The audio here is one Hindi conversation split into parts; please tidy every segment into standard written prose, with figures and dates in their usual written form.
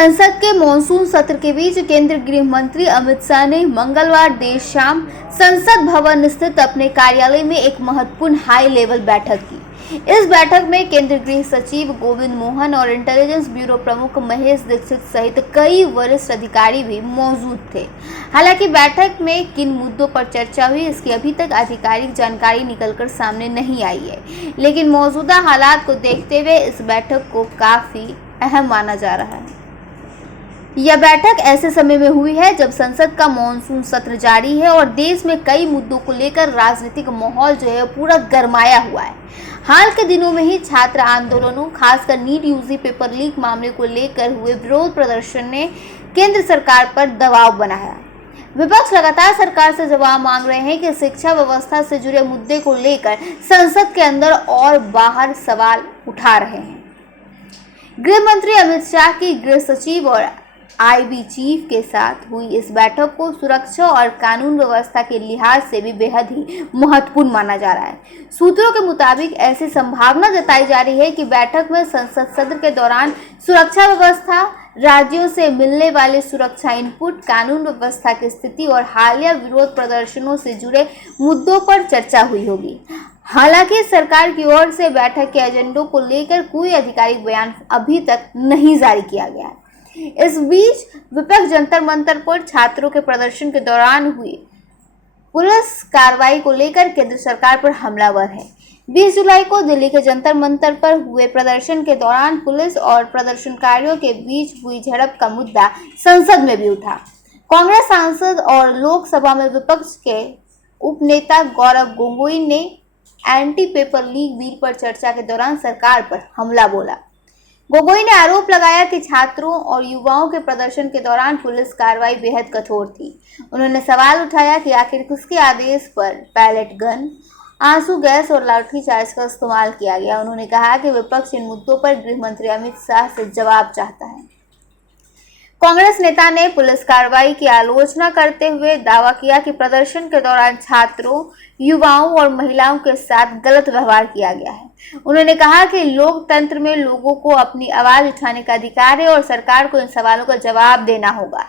संसद के मॉनसून सत्र के बीच केंद्रीय गृह मंत्री अमित शाह ने मंगलवार देर शाम संसद भवन स्थित अपने कार्यालय में एक महत्वपूर्ण हाई लेवल बैठक की। इस बैठक में केंद्रीय गृह सचिव गोविंद मोहन और इंटेलिजेंस ब्यूरो प्रमुख महेश दीक्षित सहित कई वरिष्ठ अधिकारी भी मौजूद थे। हालांकि बैठक में किन मुद्दों पर चर्चा हुई इसकी अभी तक आधिकारिक जानकारी निकलकर सामने नहीं आई है, लेकिन मौजूदा हालात को देखते हुए इस बैठक को काफी अहम माना जा रहा है। यह बैठक ऐसे समय में हुई है जब संसद का मॉनसून सत्र जारी है और देश में कई मुद्दों को लेकर राजनीतिक माहौल जो है पूरा गरमाया हुआ है। हाल के दिनों में ही छात्र आंदोलनों, खासकर नीट यूजी पेपर लीक मामले को लेकर हुए विरोध प्रदर्शन ने केंद्र सरकार पर दबाव बनाया। विपक्ष लगातार सरकार से जवाब मांग रहे हैं कि शिक्षा व्यवस्था से जुड़े मुद्दे को लेकर संसद के अंदर और बाहर सवाल उठा रहे हैं। गृह मंत्री अमित शाह की गृह सचिव और आईबी चीफ के साथ हुई इस बैठक को सुरक्षा और कानून व्यवस्था के लिहाज से भी बेहद ही महत्वपूर्ण माना जा रहा है। सूत्रों के मुताबिक ऐसी संभावना जताई जा रही है कि बैठक में संसद सत्र के दौरान सुरक्षा व्यवस्था, राज्यों से मिलने वाले सुरक्षा इनपुट, कानून व्यवस्था की स्थिति और हालिया विरोध प्रदर्शनों से जुड़े मुद्दों पर चर्चा हुई होगी। हालांकि सरकार की ओर से बैठक के एजेंडों को लेकर कोई आधिकारिक बयान अभी तक नहीं जारी किया गया है। इस बीच विपक्ष जंतर मंतर पर छात्रों के प्रदर्शन के दौरान हुई पुलिस कार्रवाई को लेकर केंद्र सरकार पर हमलावर है। 20 जुलाई को दिल्ली के जंतर मंतर पर हुए प्रदर्शन के दौरान पुलिस और प्रदर्शनकारियों के बीच हुई झड़प का मुद्दा संसद में भी उठा। कांग्रेस सांसद और लोकसभा में विपक्ष के उपनेता गौरव गोगोई ने एंटी पेपर लीक बिल पर चर्चा के दौरान सरकार पर हमला बोला। गोगोई ने आरोप लगाया कि छात्रों और युवाओं के प्रदर्शन के दौरान पुलिस कार्रवाई बेहद कठोर थी। उन्होंने सवाल उठाया कि आखिर किसके आदेश पर पैलेट गन, आंसू गैस और लाठीचार्ज का इस्तेमाल किया गया। उन्होंने कहा कि विपक्ष इन मुद्दों पर गृह मंत्री अमित शाह से जवाब चाहता है। कांग्रेस नेता ने पुलिस कार्रवाई की आलोचना करते हुए दावा किया कि प्रदर्शन के दौरान छात्रों, युवाओं और महिलाओं के साथ गलत व्यवहार किया गया है। उन्होंने कहा कि लोकतंत्र में लोगों को अपनी आवाज उठाने का अधिकार है और सरकार को इन सवालों का जवाब देना होगा।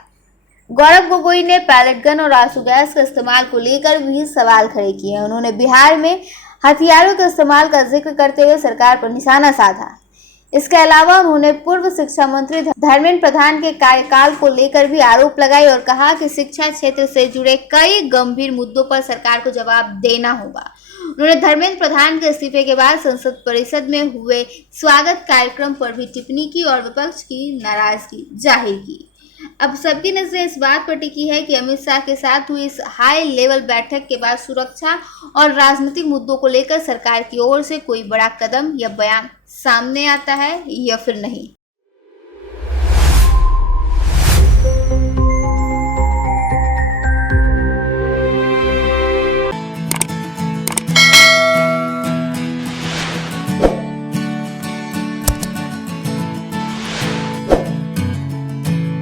गौरव गोगोई ने पैलेट गन और आंसू गैस के इस्तेमाल को लेकर भी सवाल खड़े किए। उन्होंने बिहार में हथियारों के इस्तेमाल का जिक्र करते हुए सरकार पर निशाना साधा। इसके अलावा उन्होंने पूर्व शिक्षा मंत्री धर्मेंद्र प्रधान के कार्यकाल को लेकर भी आरोप लगाए और कहा कि शिक्षा क्षेत्र से जुड़े कई गंभीर मुद्दों पर सरकार को जवाब देना होगा। उन्होंने धर्मेंद्र प्रधान के इस्तीफे के बाद संसद परिषद में हुए स्वागत कार्यक्रम पर भी टिप्पणी की और विपक्ष की नाराजगी जाहिर की। अब सबकी नजरें इस बात पर टिकी है कि अमित शाह के साथ हुई इस हाई लेवल बैठक के बाद सुरक्षा और राजनीतिक मुद्दों को लेकर सरकार की ओर से कोई बड़ा कदम या बयान सामने आता है या फिर नहीं।